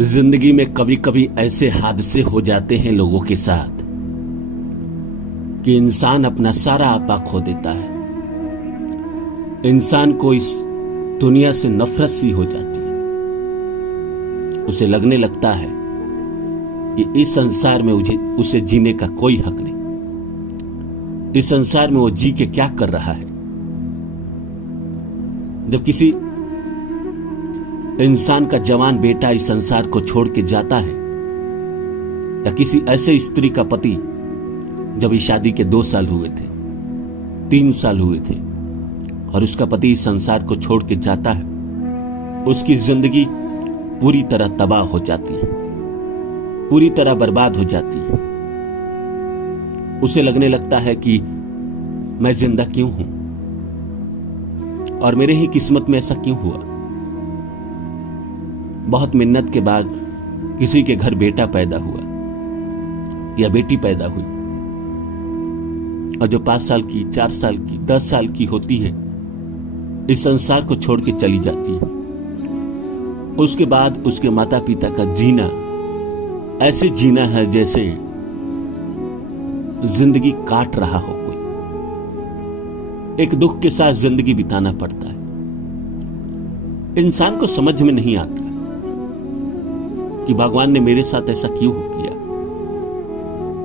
जिंदगी में कभी कभी ऐसे हादसे हो जाते हैं लोगों के साथ कि इंसान अपना सारा आपा खो देता है। इंसान को इस दुनिया से नफरत सी हो जाती है। उसे लगने लगता है कि इस संसार में उसे जीने का कोई हक नहीं। इस संसार में वो जी के क्या कर रहा है। जब किसी इंसान का जवान बेटा इस संसार को छोड़ के जाता है, या किसी ऐसे स्त्री का पति जब इस शादी के 2 साल हुए थे, 3 साल हुए थे, और उसका पति इस संसार को छोड़ के जाता है, उसकी जिंदगी पूरी तरह तबाह हो जाती है, पूरी तरह बर्बाद हो जाती है। उसे लगने लगता है कि मैं जिंदा क्यों हूं और मेरे ही किस्मत में ऐसा क्यों हुआ। बहुत मिन्नत के बाद किसी के घर बेटा पैदा हुआ या बेटी पैदा हुई, और जो 5 साल की, 4 साल की, 10 साल की होती है, इस संसार को छोड़ के चली जाती है। उसके बाद उसके माता पिता का जीना ऐसे जीना है जैसे जिंदगी काट रहा हो कोई। एक दुख के साथ जिंदगी बिताना पड़ता है। इंसान को समझ में नहीं आता कि भगवान ने मेरे साथ ऐसा क्यों किया,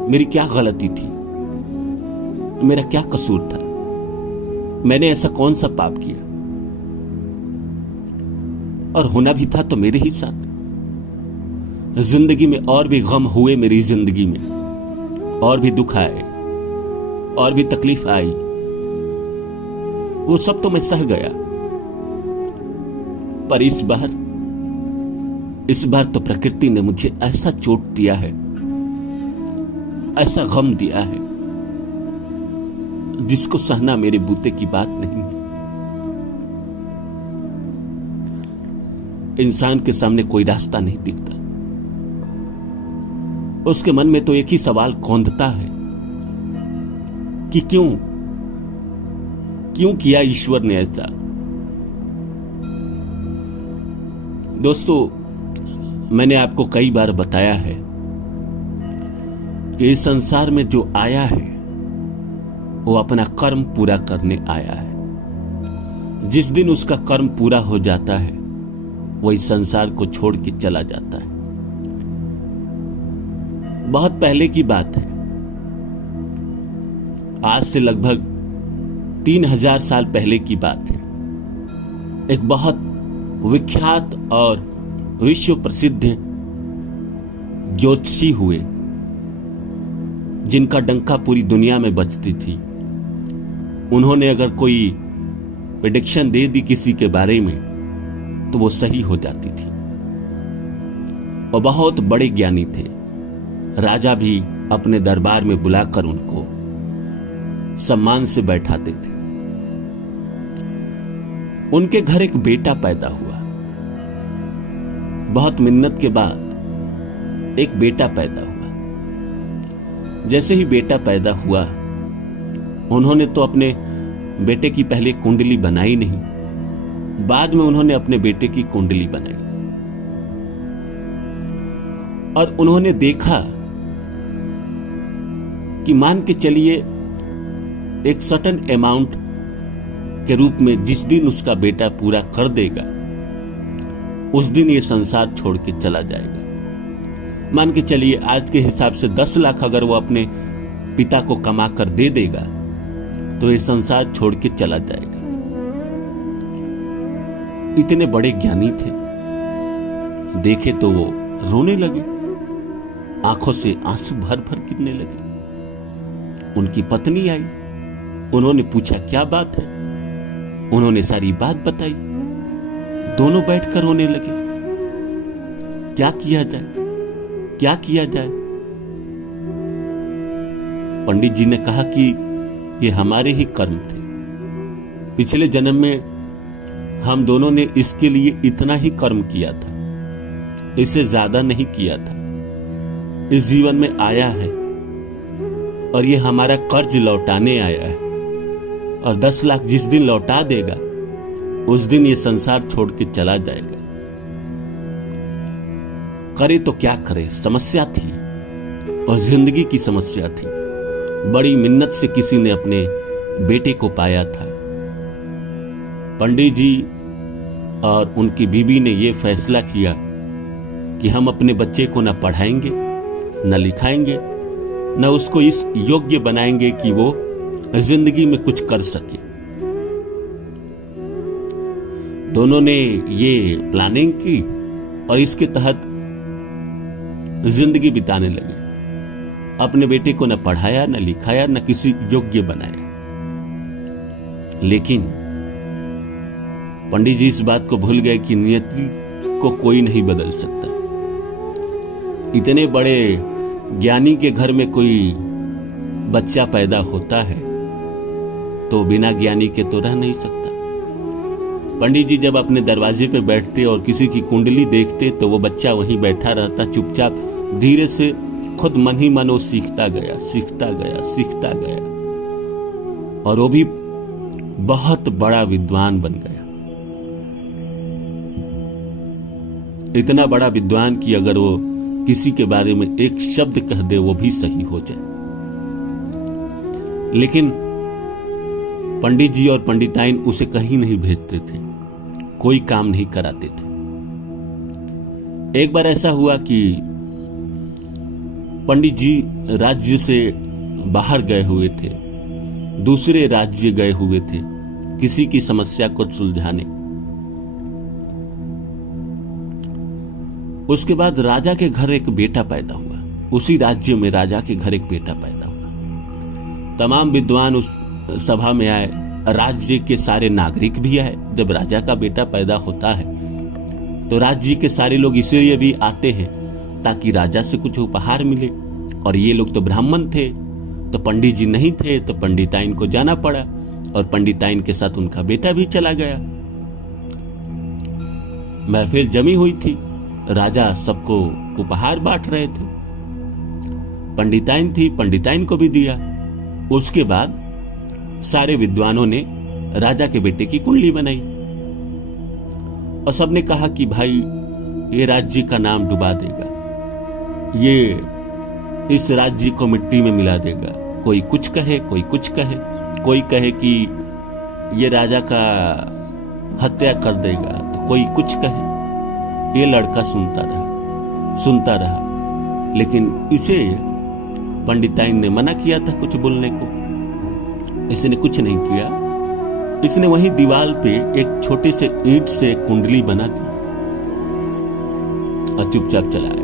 मेरी क्या गलती थी, मेरा क्या कसूर था, मैंने ऐसा कौन सा पाप किया, और होना भी था तो मेरे ही साथ। जिंदगी में और भी गम हुए, मेरी जिंदगी में और भी दुख आए, और भी तकलीफ आई, वो सब तो मैं सह गया। पर इस बार तो प्रकृति ने मुझे ऐसा चोट दिया है, ऐसा गम दिया है, जिसको सहना मेरे बूते की बात नहीं है। इंसान के सामने कोई रास्ता नहीं दिखता। उसके मन में तो एक ही सवाल कौंधता है कि क्यों किया ईश्वर ने ऐसा। दोस्तों, मैंने आपको कई बार बताया है कि इस संसार में जो आया है वो अपना कर्म पूरा करने आया है। जिस दिन उसका कर्म पूरा हो जाता है, वो इस संसार को छोड़ के चला जाता है। बहुत पहले की बात है, आज से लगभग 3000 साल पहले की बात है। एक बहुत विख्यात और विश्व प्रसिद्ध ज्योतिषी हुए, जिनका डंका पूरी दुनिया में बजती थी। उन्होंने अगर कोई प्रेडिक्शन दे दी किसी के बारे में तो वो सही हो जाती थी। और बहुत बड़े ज्ञानी थे। राजा भी अपने दरबार में बुलाकर उनको सम्मान से बैठाते थे। उनके घर एक बेटा पैदा हुआ। बहुत मिन्नत के बाद एक बेटा पैदा हुआ। जैसे ही बेटा पैदा हुआ, उन्होंने तो अपने बेटे की पहले कुंडली बनाई नहीं, बाद में उन्होंने अपने बेटे की कुंडली बनाई। और उन्होंने देखा कि मान के चलिए एक सर्टेन अमाउंट के रूप में जिस दिन उसका बेटा पूरा कर देगा, उस दिन ये संसार छोड़ के चला जाएगा। मान के चलिए आज के हिसाब से 10 लाख अगर वो अपने पिता को कमा कर दे देगा तो ये संसार छोड़ के चला जाएगा। इतने बड़े ज्ञानी थे। देखे तो वो रोने लगे, आंखों से आंसू भर भर गिरने लगे। उनकी पत्नी आई, उन्होंने पूछा क्या बात है। उन्होंने सारी बात बताई। दोनों बैठकर रोने लगे। क्या किया जाए, क्या किया जाए। पंडित जी ने कहा कि ये हमारे ही कर्म थे। पिछले जन्म में हम दोनों ने इसके लिए इतना ही कर्म किया था, इससे ज्यादा नहीं किया था। इस जीवन में आया है और ये हमारा कर्ज लौटाने आया है, और 10 लाख जिस दिन लौटा देगा उस दिन ये संसार छोड़ के चला जाएगा। करे तो क्या करे, समस्या थी और जिंदगी की समस्या थी। बड़ी मिन्नत से किसी ने अपने बेटे को पाया था। पंडित जी और उनकी बीवी ने यह फैसला किया कि हम अपने बच्चे को न पढ़ाएंगे, न लिखाएंगे, न उसको इस योग्य बनाएंगे कि वो जिंदगी में कुछ कर सके। दोनों ने ये प्लानिंग की और इसके तहत जिंदगी बिताने लगे। अपने बेटे को न पढ़ाया, न लिखाया, न किसी योग्य बनाया। लेकिन पंडित जी इस बात को भूल गए कि नियति को कोई नहीं बदल सकता। इतने बड़े ज्ञानी के घर में कोई बच्चा पैदा होता है तो बिना ज्ञानी के तो रह नहीं सकता। पंडित जी जब अपने दरवाजे पे बैठते और किसी की कुंडली देखते तो वो बच्चा वहीं बैठा रहता, चुपचाप धीरे से खुद मन ही मन वो सीखता गया, सीखता गया, सीखता गया और वो भी बहुत बड़ा विद्वान बन गया। इतना बड़ा विद्वान कि अगर वो किसी के बारे में एक शब्द कह दे वो भी सही हो जाए। लेकिन पंडित जी और पंडिताइन उसे कहीं नहीं भेजते थे, कोई काम नहीं कराते थे। एक बार ऐसा हुआ कि पंडित जी राज्य से बाहर गए हुए थे, दूसरे राज्य गए हुए थे किसी की समस्या को सुलझाने। उसके बाद राजा के घर एक बेटा पैदा हुआ। उसी राज्य में राजा के घर एक बेटा पैदा हुआ। तमाम विद्वान उस सभा में आए, राज्य के सारे नागरिक भी आए। जब राजा का बेटा पैदा होता है तो राज्य के सारे लोग इसलिए भी आते हैं ताकि राजा से कुछ उपहार मिले। और ये लोग तो ब्राह्मण थे, तो पंडित जी नहीं थे, तो पंडिताइन को जाना पड़ा और पंडिताइन के साथ उनका बेटा भी चला गया। महफिल जमी हुई थी, राजा सबको उपहार बांट रहे थे। पंडिताइन थी, पंडिताइन को भी दिया। उसके बाद सारे विद्वानों ने राजा के बेटे की कुंडली बनाई और सबने कहा कि भाई ये राज्य का नाम डुबा देगा, ये इस राज्य को मिट्टी में मिला देगा। कोई कुछ कहे, कोई कुछ कहे, कोई कहे कि ये राजा का हत्या कर देगा, तो कोई कुछ कहे। ये लड़का सुनता रहा, लेकिन इसे पंडिताइन ने मना किया था कुछ बोलने को। इसने कुछ नहीं किया। इसने वहीं दीवार पे एक छोटे से ईंट से कुंडली बना दी और चुपचाप चला गया।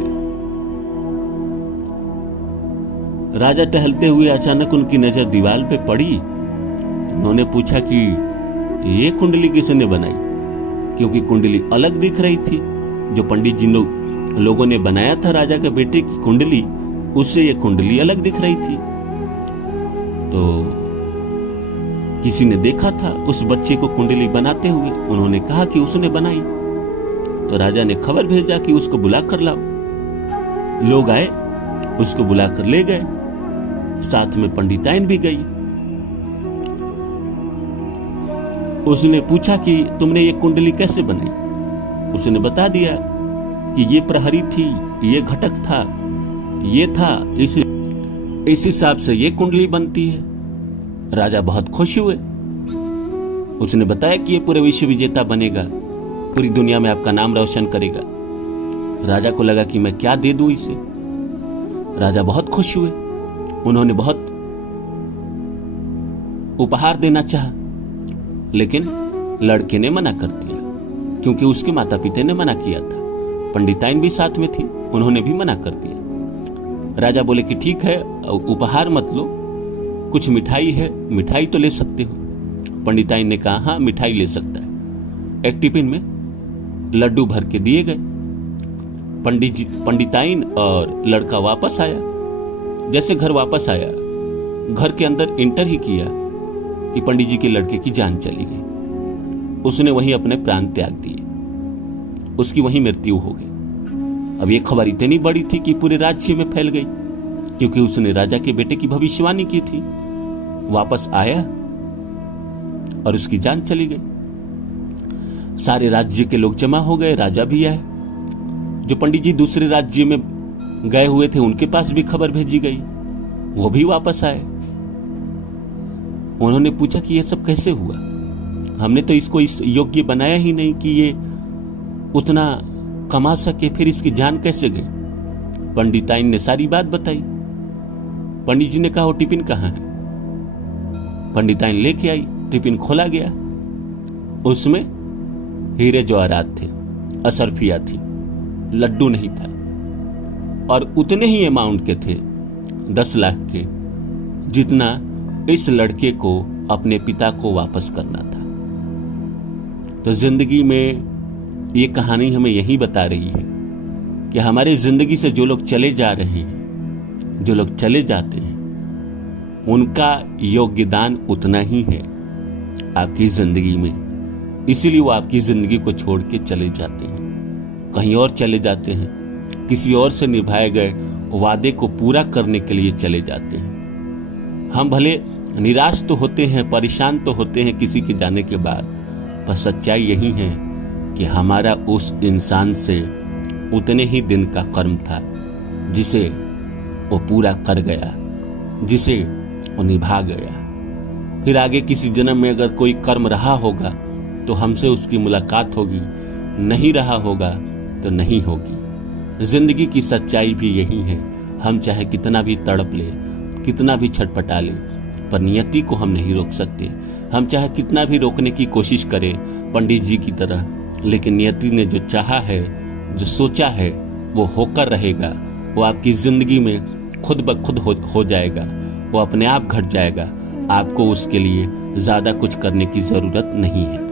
राजा टहलते हुए अचानक उनकी नजर दीवार पे पड़ी। उन्होंने पूछा कि ये कुंडली किसने बनाई, क्योंकि कुंडली अलग दिख रही थी। जो पंडित जी लोगों ने बनाया था राजा के बेटे की कुंडली, उससे ये कुंडली अलग दिख रही थी। तो किसी ने देखा था उस बच्चे को कुंडली बनाते हुए। उन्होंने कहा कि उसने बनाई। तो राजा ने खबर भेजा कि उसको बुला कर लाओ। लोग आए, उसको बुलाकर ले गए, साथ में पंडिताइन भी गई। उसने पूछा कि तुमने ये कुंडली कैसे बनाई। उसने बता दिया कि ये प्रहरी थी, ये घटक था, ये था, इस हिसाब से ये कुंडली बनती है। राजा बहुत खुश हुए। उसने बताया कि ये पूरे विश्व विजेता बनेगा, पूरी दुनिया में आपका नाम रोशन करेगा। राजा को लगा कि मैं क्या दे दूं इसे। राजा बहुत खुश हुए। उन्होंने बहुत उपहार देना चाहा, लेकिन लड़के ने मना कर दिया, क्योंकि उसके माता पिता ने मना किया था। पंडिताइन भी साथ में थी, उन्होंने भी मना कर दिया। राजा बोले कि ठीक है, उपहार मत लो, कुछ मिठाई है, मिठाई तो ले सकते हो। पंडिताइन ने कहा हाँ, मिठाई ले सकता है। एक टिफिन में लड्डू भर के दिए गए। पंडिताइन और लड़का वापस आया। जैसे घर वापस आया, घर के अंदर एंटर ही किया कि पंडित जी के लड़के की जान चली गई। उसने वहीं अपने प्राण त्याग दिए, उसकी वहीं मृत्यु हो गई। अब ये खबर इतनी बड़ी थी कि पूरे राज्य में फैल गई, क्योंकि उसने राजा के बेटे की भविष्यवाणी की थी। वापस आया और उसकी जान चली गई। सारे राज्य के लोग जमा हो गए, राजा भी आए। जो पंडित जी दूसरे राज्य में गए हुए थे उनके पास भी खबर भेजी गई, वो भी वापस आए। उन्होंने पूछा कि यह सब कैसे हुआ, हमने तो इसको इस योग्य बनाया ही नहीं कि ये उतना कमा सके, फिर इसकी जान कैसे गई। पंडिताइन ने सारी बात बताई। पंडित जी ने कहा वो टिफिन कहाँ है। पंडिताइन लेके आई, टिफिन खोला गया, उसमें हीरे जवाहरात थे, असरफिया थी, लड्डू नहीं था, और उतने ही अमाउंट के थे, 10 लाख के, जितना इस लड़के को अपने पिता को वापस करना था। तो जिंदगी में ये कहानी हमें यही बता रही है कि हमारी जिंदगी से जो लोग चले जा रहे हैं, जो लोग चले जाते हैं, उनका योगदान उतना ही है आपकी जिंदगी में, इसीलिए वो आपकी जिंदगी को छोड़ के चले जाते हैं, कहीं और चले जाते हैं, किसी और से निभाए गए वादे को पूरा करने के लिए चले जाते हैं। हम भले निराश तो होते हैं, परेशान तो होते हैं किसी के जाने के बाद, पर सच्चाई यही है कि हमारा उस इंसान से उतने ही दिन का कर्म था जिसे वो पूरा कर गया, जिसे वो निभा गया। फिर आगे किसी जन्म में अगर कोई कर्म रहा होगा तो हमसे उसकी मुलाकात होगी, नहीं रहा होगा तो नहीं होगी। जिंदगी की सच्चाई भी यही है, हम चाहे कितना भी तड़प ले, कितना भी छटपटा ले, पर नियति को हम नहीं रोक सकते। हम चाहे कितना भी रोकने की कोशिश करें पंडित जी की तरह, लेकिन नियति ने जो चाहा है, जो सोचा है, वो होकर रहेगा। वो आपकी जिंदगी में खुद ब खुद हो जाएगा, वो अपने आप घट जाएगा। आपको उसके लिए ज्यादा कुछ करने की जरूरत नहीं है।